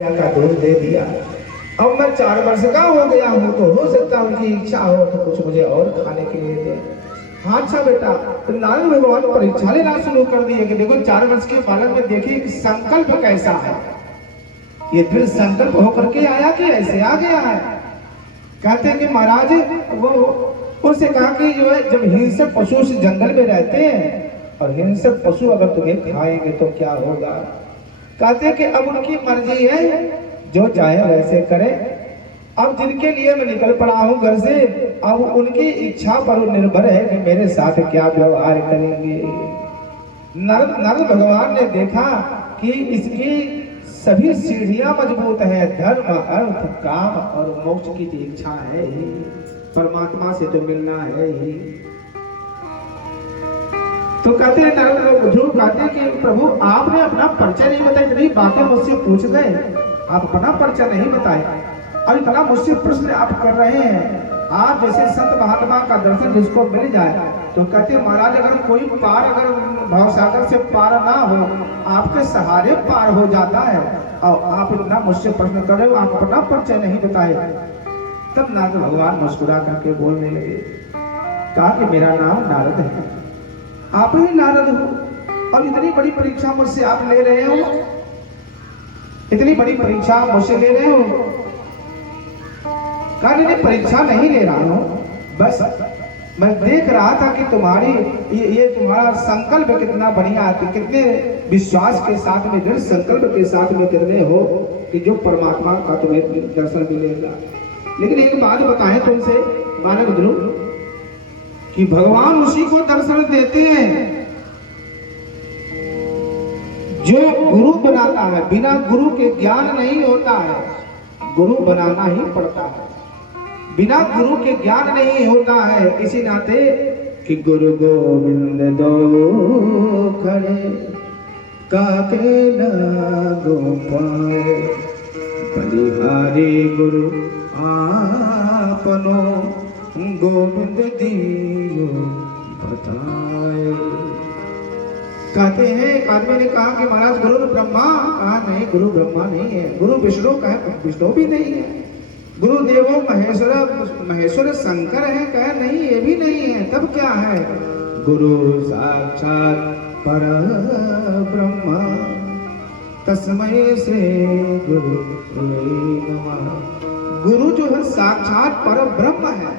का दूध दे दिया। अब मैं 4 वर्ष का हो गया हूँ, तो हो सकता है उनकी इच्छा हो तो कुछ मुझे और खाने के लिए दे। हाँ अच्छा बेटा, तो नारद भगवान परीक्षा लेना शुरू कर दिए कि देखो 4 वर्ष के बालक में देखिए संकल्प कैसा है, ये फिर संकल्प होकर के आया कि ऐसे आ गया है। कहते हैं कि महाराज वो उससे कहा कि जो है जब हिंसक पशु से जंगल में रहते हैं और हिंसक पशु अगर तुम्हें खाएंगे तो क्या होगा। कहते हैं कि अब उनकी मर्जी है, जो चाहे वैसे करे। अब जिनके लिए मैं निकल पड़ा हूँ घर से, अब उनकी इच्छा पर निर्भर है कि मेरे साथ क्या व्यवहार करेंगे। नारद भगवान ने देखा कि इसकी सभी सीढ़ियां मजबूत है, धर्म अर्थ काम और मोक्ष की इच्छा है ही, परमात्मा से तो मिलना है ही। तो कहते हैं नारद जो कहते हैं कि प्रभु आपने अपना परिचय नहीं बताया, इतनी बातें मुझसे पूछ गए, आप अपना परिचय नहीं बताए और इतना मुझसे प्रश्न आप कर रहे हैं। आप जैसे संत महात्मा का दर्शन जिसको मिल जाए तो कहते हैं महाराज अगर कोई पार अगर भवसागर से पार ना हो, आपके सहारे पार हो जाता है और आप इतना मुझसे प्रश्न कर रहे हो, आप अपना परिचय नहीं बताए। तब नारद भगवान मुस्कुरा करके बोलने लगे, कहा कि मेरा नाम नारद है, आप ही नारद हो और इतनी बड़ी परीक्षा मुझसे आप ले रहे हो, इतनी बड़ी परीक्षा मुझसे ले रहे हो। कहा नहीं परीक्षा नहीं ले रहा हूं, बस मैं देख रहा था कि तुम्हारी ये तुम्हारा संकल्प कितना बढ़िया है, कितने विश्वास के साथ में दृढ़ संकल्प के साथ में करने हो कि जो परमात्मा का तुम्हें दर्शन मिलेगा। लेकिन एक बात बताएं तुमसे मानव ध्रुव, कि भगवान उसी को दर्शन देते हैं जो गुरु बनाता है। बिना गुरु के ज्ञान नहीं होता है, गुरु बनाना ही पड़ता है। बिना गुरु के ज्ञान नहीं होता है। इसी नाते कि गुरु गोविंद दो खड़े काके लागो पाए, बलिहारी गुरु आपनो गोविंद दियो बताए। कहते हैं एक आदमी ने कहा कि महाराज गुरु ब्रह्मा, कहा नहीं गुरु ब्रह्मा नहीं है, गुरु विष्णु का है, विष्णु भी नहीं है। गुरु देवो महेश्वर शंकर है, कहे नहीं ये भी नहीं है, तब क्या है। गुरु साक्षात पर ब्रह्मा तस्मै से गुरु नमः। गुरु जो है साक्षात पर ब्रह्म है।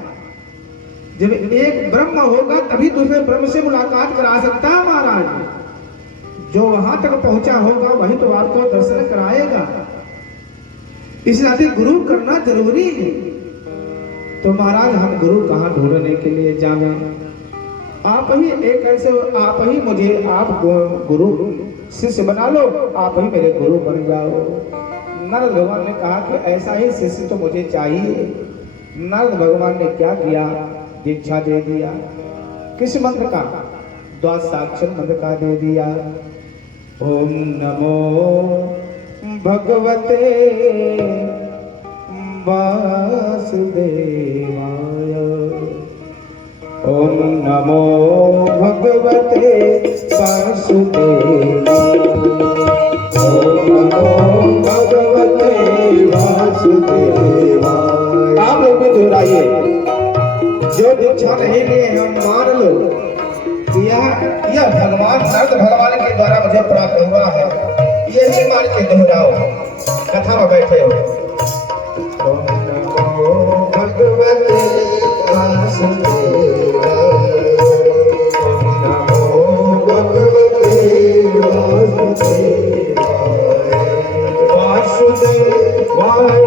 जब एक ब्रह्म होगा तभी दूसरे ब्रह्म से मुलाकात करा सकता है महाराज। जो वहां तक पहुंचा होगा वही तो आपको दर्शन कराएगा। इस नाते गुरु करना जरूरी है। तो महाराज हम गुरु कहाँ ढूंढने के लिए जावे, आप ही एक ऐसे आप ही मुझे आप गुरु शिष्य बना लो, आप ही मेरे गुरु बन जाओ। नारद भगवान ने कहा कि ऐसा ही शिष्य तो मुझे चाहिए। नारद भगवान ने क्या किया, दीक्षा दे दिया। किस मंत्र का, द्वादशाक्षर मंत्र का दे दिया। ओम नमो भगवते वासुदेवाय, ओम नमो भगवते वासुदेवाय, ओम नमो भगवते वासुदेवाय। आप लोग भी दोहराइए, जो दीक्षा नहीं लिए हम मान लो यह भगवान नारद भगवान के द्वारा मुझे प्राप्त हुआ है, यही मान के दोहराओ। कथा में बैठे हो। ओम नमो भगवते वासुदेवाय, ओम नमो भगवते वासुदेवाय, वासुदेवाय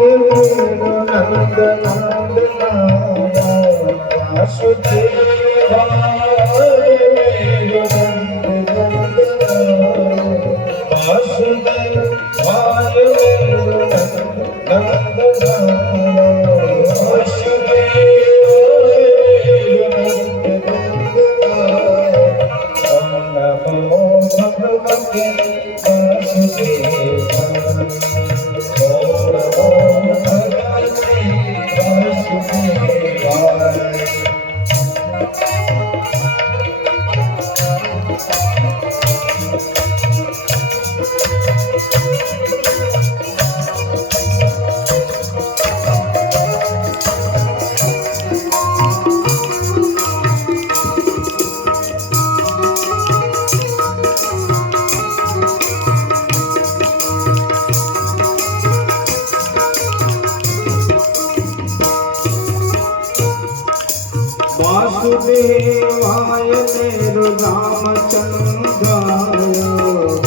वासुदेवाय तेरु रामचंद्राय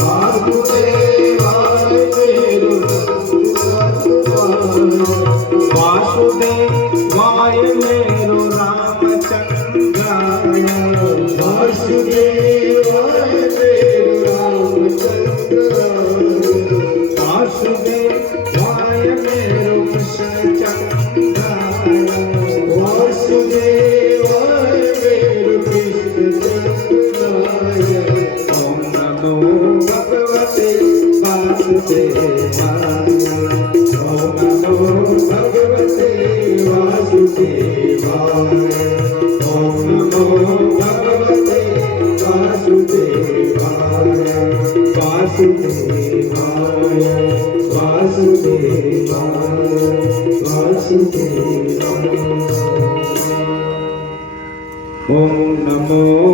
वासुदेवाय तेरु वासुदेवाय मेरु रामचंद्राय वासुदेवाय तेरु रामचंद्राय वासुदेवाय मेरु कृष्णचंद्राय वासुदेवाय मेरु कृष्णचंद्राय ओम नमो भगवते वासुदेवाय ओम नमो भगवते वासुदेवाय ओम नमो भगवते वासुदेवाय वासुदेवाय वासुदेवाय वासुदेवाय ओम नमो